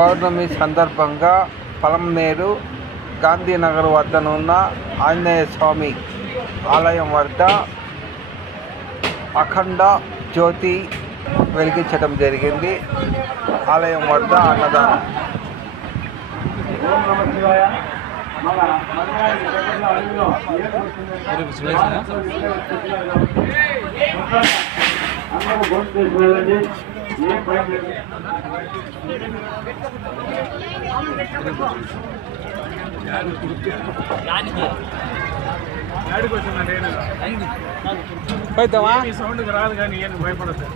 పౌర్ణమి సందర్భంగా పలమనేరు గాంధీనగర్ వద్దనున్న ఆంజనేయ స్వామి ఆలయం వద్ద అఖండ జ్యోతి వెలిగించడం జరిగింది. ఆలయం వద్ద అన్నదానం. సౌండ్ రాదు కానీ ఏం భయపడదు.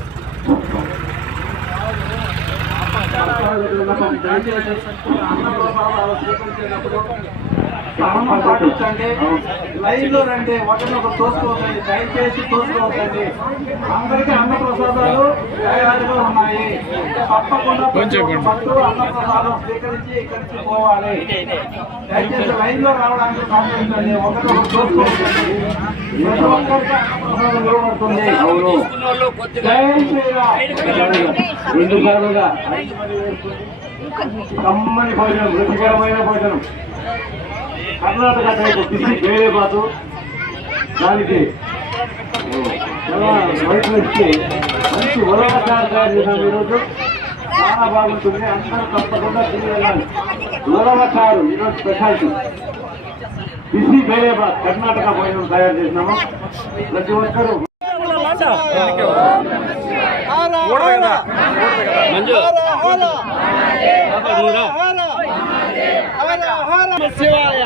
పాటించండి, లైన్ లో రండి, ఒకరినొకరు తోసుకోవద్దండి, దయచేసి తోసుకోవద్దండి. అందరికీ అన్న ప్రసాదాలు తయారుగా ఉన్నాయి. తప్పకుండా భక్తులు అన్న ప్రసాదం స్వీకరించి ఇక్కడి నుంచి పోవాలి. దయచేసి లైన్ లో రావడానికి సహకరించండి, ఒకరినొకరు తోసుకోవద్దండి. ప్రతి ఒక్కరికి అన్న ప్రసాదం ఇవ్వబడుతుంది. జై శ్రీరామ్. రెండు సార్లుగా కమ్మని భోజనం, రుచికరమైన భోజనం. కర్ణాటక టైపు తిరిగి వేరే బాతు, దానికి బయట వచ్చి మంచి ఉలవచారు తయారు చేసాం. ఈరోజు చాలా బాగుంటుంది, అందరూ తప్పకుండా తిరిగి వెళ్ళాలి. ఉలవచారు ఈరోజు స్పెషాలిటీ. బిసి వేరే బాత్ కర్ణాటక భోజనం తయారు చేసినాము. ప్రతి ఒక్కరూ ఓం నమ శివాయ,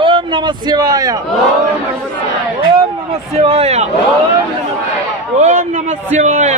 ఓం నమ శివాయ, ఓం నమ శివాయ. ఓం నమః శివాయ.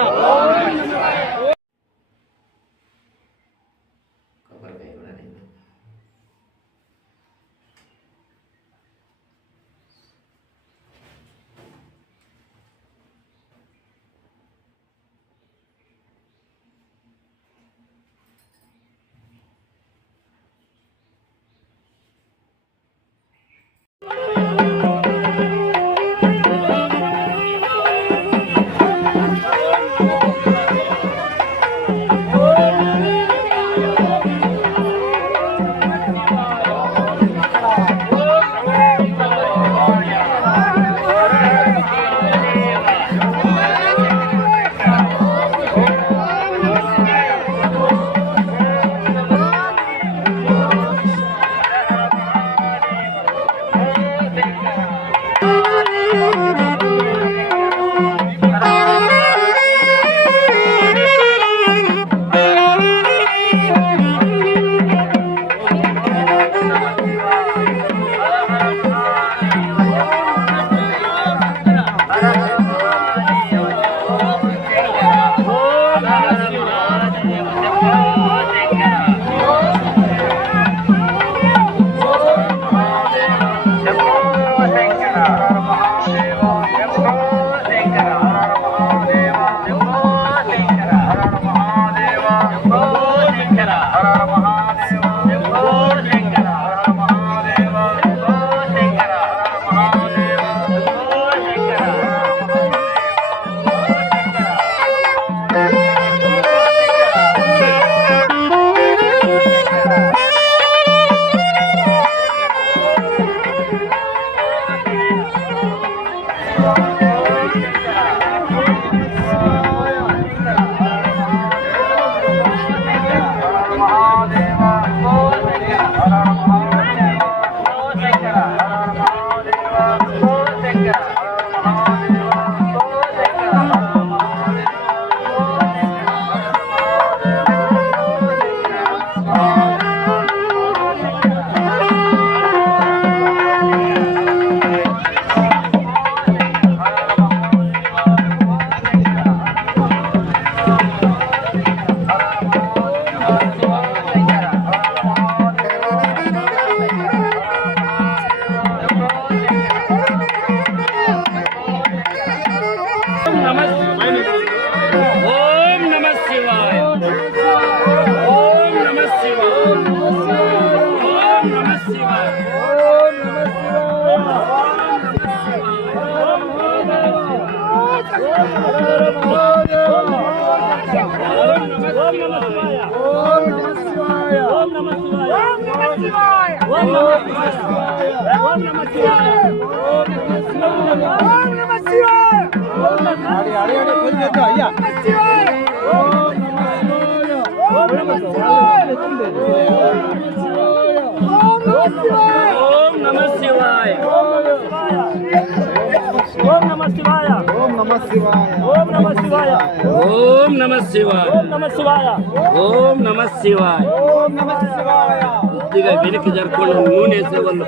కొద్దిగా వెనక్కి జరగకుండా నూనె వేసే వాళ్ళు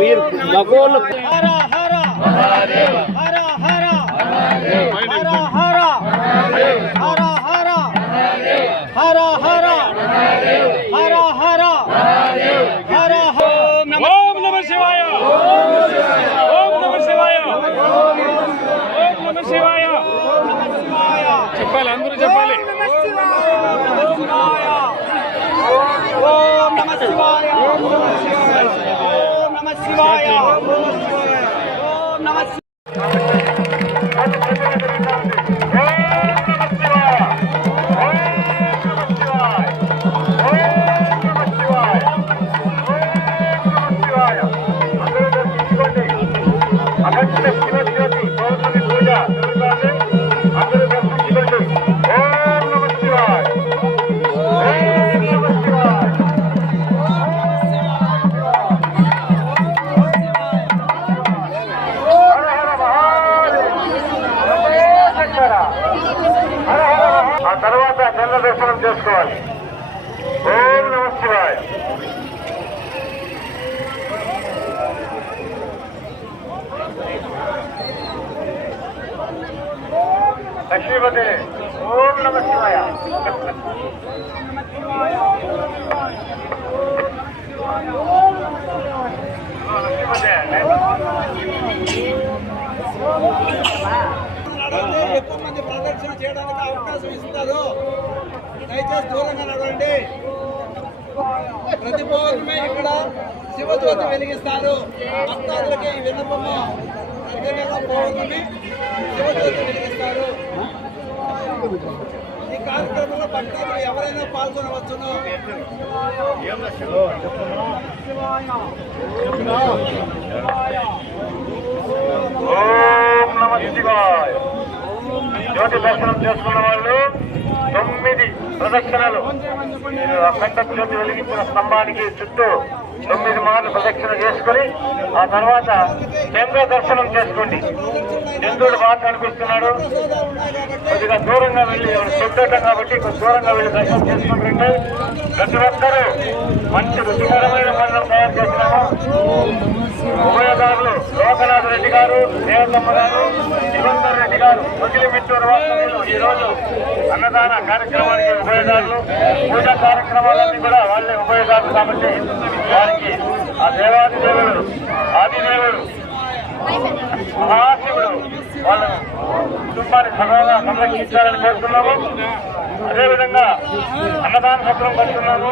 మీరు మగోళ్ళు చెప్పాలి, అందరూ చెప్పాలి. ఆ తర్వాత చంద్ర దర్శనం చేసుకోవాలి. ఓం నమ శివాయ. లక్ష్మీపతి ఓం నమ శివాయ. ఎక్కువ మంది ప్రదర్శన చేయడానికి అవకాశం ఇస్తారు. దయచేసి దూరంగా నడవండి. ప్రతి పౌర్ణమి ఇక్కడ శివజ్యోతి వెలిగిస్తారు. భక్తాదులకి ఈ విన్నపము, ప్రతి నెల పౌర్ణమి శివజ్యోతి వెలిగిస్తారు. ఈ కార్యక్రమంలో భక్తాదులు ఎవరైనా పాల్గొనవచ్చును. ఓం నమ శివాయ. జ్యోతి దర్శనం చేసుకున్న వాళ్ళు 9 ప్రదక్షిణలు, అఖండ జ్యోతి వెలిగించిన స్తంభానికి చుట్టూ 9 మార్లు ప్రదక్షిణ చేసుకుని ఆ తర్వాత చంద్ర దర్శనం చేసుకోండి. చంద్రుడు బాగా కనిపిస్తున్నాడు. కొద్దిగా దూరంగా వెళ్ళి, చెడ్డటం కాబట్టి కొంచెం దూరంగా వెళ్ళి దర్శనం చేసుకుంటుంటే ప్రతి ఒక్కరూ మంచి రుచికరమైన పనులు తయారు చేసినాము. ఉభయదారులు లోకనాథ రెడ్డి గారు, దేవతమ్మ గారు, నిబంధర్ రెడ్డి గారు, మిట్టూరు వాస్తవ్యులు ఈ రోజు అన్నదాన కార్యక్రమానికి ఉభయదారులు. పూజా కార్యక్రమాలన్నీ కూడా వాళ్ళే ఉభయదారులు కాబట్టి వారికి ఆ దేవాది దేవుడు, ఆదిదేవుడు, మహాశివుడు వాళ్ళ కుటుంబాన్ని సగంగా సంరక్షించాలని కోరుతున్నాము. అదేవిధంగా అన్నదాన సత్రం పడుతున్నాము.